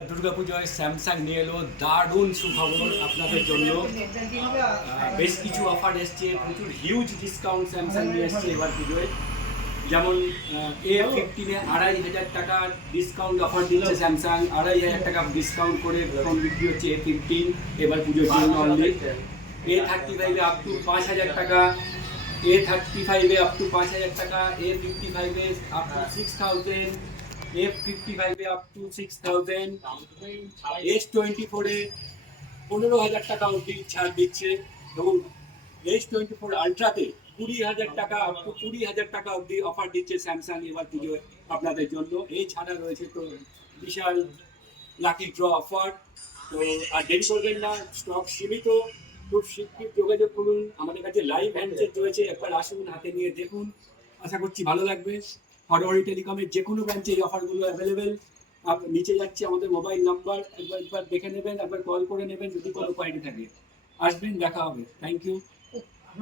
দুর্গাপুজোয় Samsung নিয়ে এলো দারুণ সুখবর আপনাদের জন্য। বেশ কিছু অফার এসছে, প্রচুর হিউজ ডিসকাউন্ট স্যামসাং নিয়ে এসছে এবার পুজোয়। যেমন A15-এ 2500 টাকা ডিসকাউন্ট অফার দিচ্ছে স্যামসাং। 2500 টাকা ডিসকাউন্ট করে ফোন বিক্রি হচ্ছে A15 এবার পুজোর জন্য অনলি। A35-এ আপ টু 5000 টাকা, A35-এ আপ টু 5000 টাকা, A55-এ আপ টু 6000, F55-এ আপ টু 6000, S24-এ 15000 টাকা অবধি ছাড় দিচ্ছে এবং S24 আলট্রাতে 20000 টাকা আপ টু 20000 টাকা অবধি অফার দিচ্ছে স্যামসাং এবার পুজোয় আপনাদের জন্য। এছাড়া রয়েছে তো বিশাল লাকি ড্র অফার। তো আর দেরি করবেন না, স্টক সীমিত, খুব শীঘ্রই যোগাযোগ করুন। আমাদের কাছে লাইভ হ্যান্ডসেট রয়েছে, একবার আসুন, হাতে নিয়ে দেখুন, আশা করছি ভালো লাগবে। ফরওয়ার্ড টেলিকমের যে কোনো ব্রাঞ্চে এই অফারগুলো অ্যাভেলেবেল। নিচে যাচ্ছে আমাদের মোবাইল নাম্বার, একবার দেখে নেবেন, একবার কল করে নেবেন যদি কোনো কোয়ারি থাকে। আসবেন, দেখা হবে। Thank you.